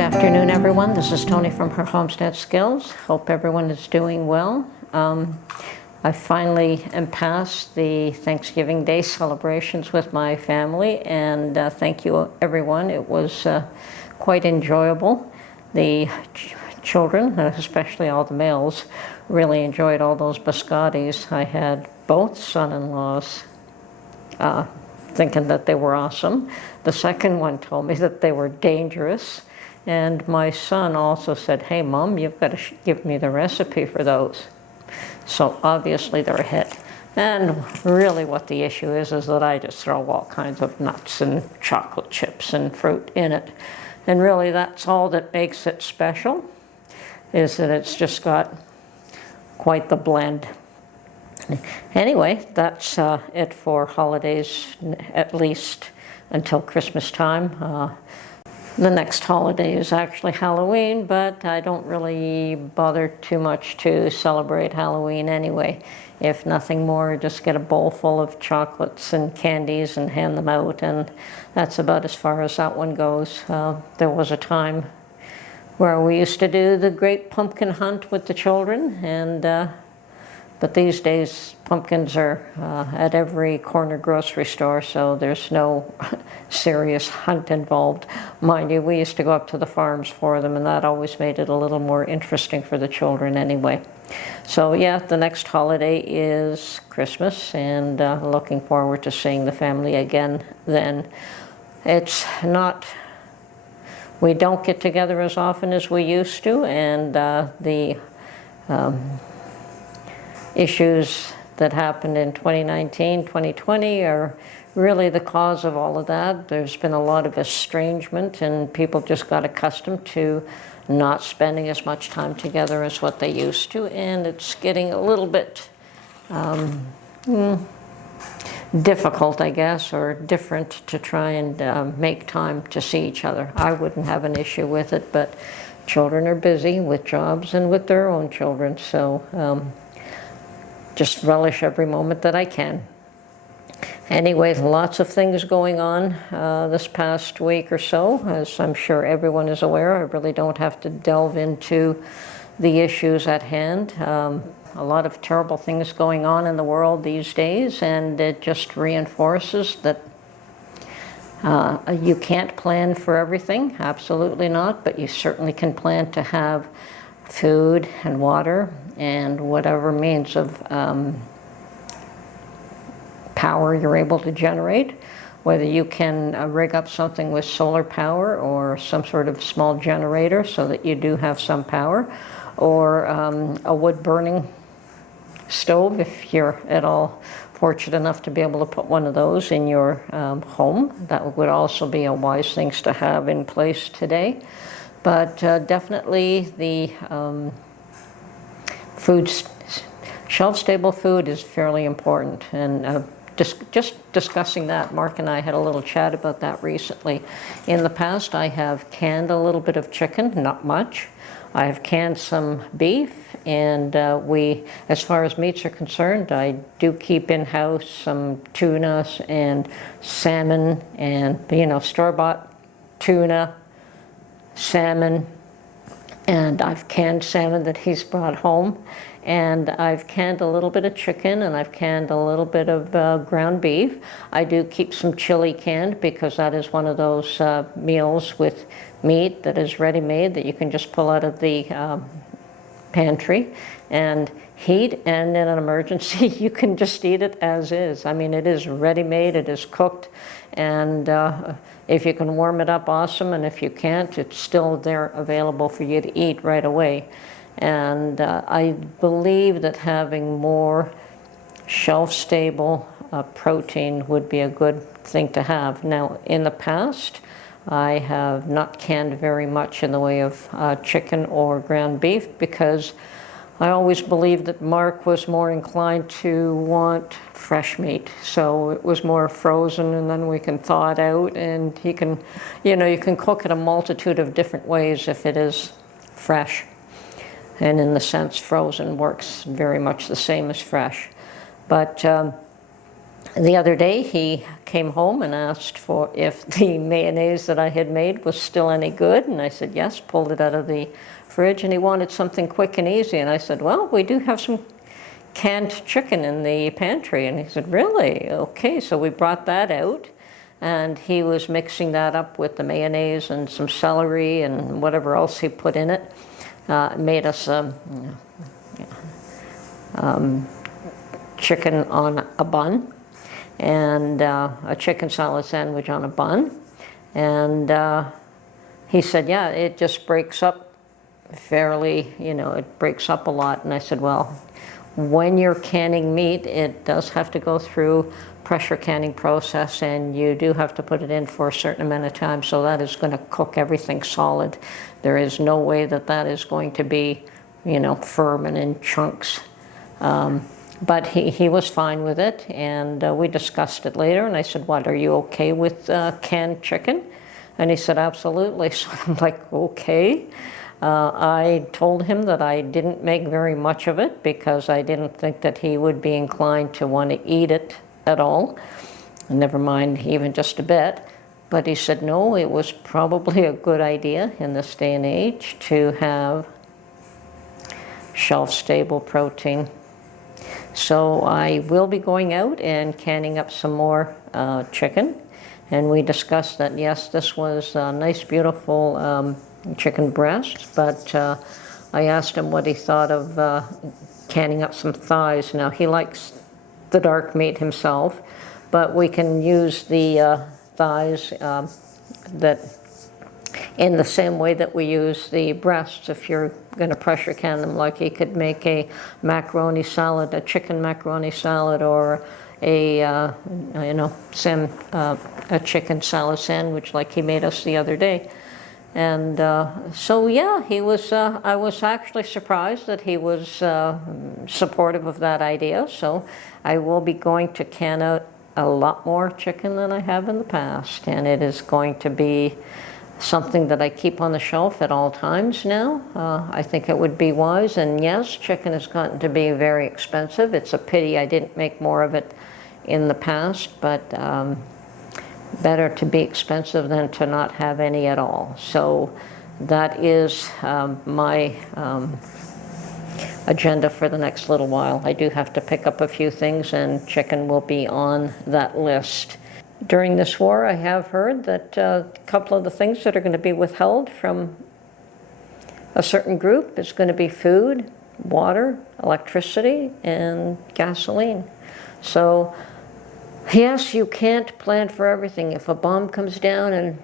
Good afternoon, everyone. This is Tony from Her Homestead Skills. Hope everyone is doing well. I finally am past the Thanksgiving Day celebrations with my family, and thank you, everyone. It was quite enjoyable. The children, especially all the males, really enjoyed all those biscottis. I had both son-in-laws thinking that they were awesome. The second one told me that they were dangerous. And my son also said, "Hey, Mom, you've got to give me the recipe for those." So obviously they're a hit. And really what the issue is that I just throw all kinds of nuts and chocolate chips and fruit in it. And really that's all that makes it special, is that it's just got quite the blend. Anyway, that's it for holidays, at least until Christmas time. The next holiday is actually Halloween, but I don't really bother too much to celebrate Halloween anyway. If nothing more, just get a bowl full of chocolates and candies and hand them out, and that's about as far as that one goes. There was a time where we used to do the great pumpkin hunt with the children, and but these days pumpkins are at every corner grocery store, so there's no serious hunt involved. Mind you, we used to go up to the farms for them, and that always made it a little more interesting for the children anyway. So yeah, the next holiday is Christmas, and looking forward to seeing the family again then. It's not, we don't get together as often as we used to, and the issues that happened in 2019, 2020 are really the cause of all of that. There's been a lot of estrangement, and people just got accustomed to not spending as much time together as what they used to, and it's getting a little bit difficult, I guess, or different to try and make time to see each other. I wouldn't have an issue with it, but children are busy with jobs and with their own children, so just relish every moment that I can. Anyway, lots of things going on this past week or so, as I'm sure everyone is aware. I really don't have to delve into the issues at hand. A lot of terrible things going on in the world these days, and it just reinforces that you can't plan for everything, absolutely not, but you certainly can plan to have food and water and whatever means of power you're able to generate, whether you can rig up something with solar power or some sort of small generator so that you do have some power, or a wood burning stove if you're at all fortunate enough to be able to put one of those in your home. That would also be a wise thing to have in place today. But definitely the shelf-stable food is fairly important, and just discussing that, Mark and I had a little chat about that recently. In the past, I have canned a little bit of chicken, not much. I have canned some beef, and as far as meats are concerned, I do keep in-house some tuna and salmon, and store-bought tuna, salmon, and I've canned salmon that he's brought home, and I've canned a little bit of chicken, and I've canned a little bit of ground beef. I do keep some chili canned, because that is one of those meals with meat that is ready-made that you can just pull out of the pantry and heat, and in an emergency you can just eat it as is. I mean, it is ready-made, it is cooked, and if you can warm it up, awesome, and if you can't, it's still there available for you to eat right away. And I believe that having more shelf-stable protein would be a good thing to have. Now, in the past, I have not canned very much in the way of chicken or ground beef, because I always believed that Mark was more inclined to want fresh meat. So it was more frozen, and then we can thaw it out, and he can, you can cook it a multitude of different ways if it is fresh. And in the sense, frozen works very much the same as fresh. But the other day he came home and asked for if the mayonnaise that I had made was still any good, and I said yes, pulled it out of the fridge, and he wanted something quick and easy, and I said, well, we do have some canned chicken in the pantry, and he said, really? Okay, so we brought that out, and he was mixing that up with the mayonnaise and some celery and whatever else he put in it. Made us chicken on a bun, and a chicken salad sandwich on a bun. And he said, yeah, it just breaks up fairly, it breaks up a lot. And I said, well, when you're canning meat, it does have to go through pressure canning process, and you do have to put it in for a certain amount of time, so that is going to cook everything solid. There is no way that that is going to be, firm and in chunks. But he was fine with it, and we discussed it later, and I said, what, are you okay with canned chicken? And he said, absolutely. So I'm like, okay. I told him that I didn't make very much of it because I didn't think that he would be inclined to want to eat it at all, never mind even just a bit. But he said, no, it was probably a good idea in this day and age to have shelf-stable protein. So I will be going out and canning up some more chicken. And we discussed that, yes, this was a nice, beautiful chicken breast, but I asked him what he thought of canning up some thighs. Now, he likes the dark meat himself, but we can use the thighs that in the same way that we use the breasts. If you're going to pressure can them, like he could make a macaroni salad, a chicken macaroni salad, or a chicken salad sandwich like he made us the other day. And so yeah, he was. I was actually surprised that he was supportive of that idea. So I will be going to can out a lot more chicken than I have in the past, and it is going to be something that I keep on the shelf at all times now. I think it would be wise. And yes, chicken has gotten to be very expensive. It's a pity I didn't make more of it in the past, but better to be expensive than to not have any at all. So that is my agenda for the next little while. I do have to pick up a few things, and chicken will be on that list. During this war, I have heard that a couple of the things that are going to be withheld from a certain group is going to be food, water, electricity, and gasoline. So yes, you can't plan for everything. If a bomb comes down and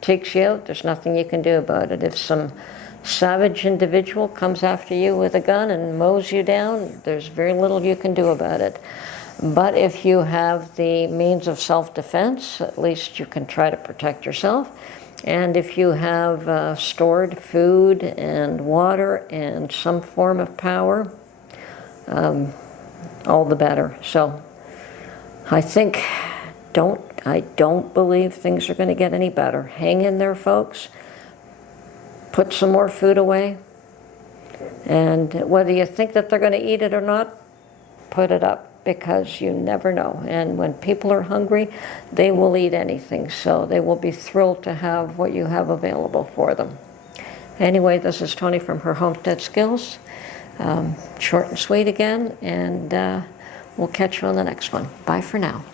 takes you out, there's nothing you can do about it. If some savage individual comes after you with a gun and mows you down, there's very little you can do about it. But if you have the means of self-defense, at least you can try to protect yourself. And if you have stored food and water and some form of power, all the better. So I don't believe things are going to get any better. Hang in there, folks. Put some more food away. And whether you think that they're going to eat it or not, put it up, because you never know. And when people are hungry, they will eat anything. So they will be thrilled to have what you have available for them. Anyway, this is Tony from Her Homestead Skills. Short and sweet again, and we'll catch you on the next one. Bye for now.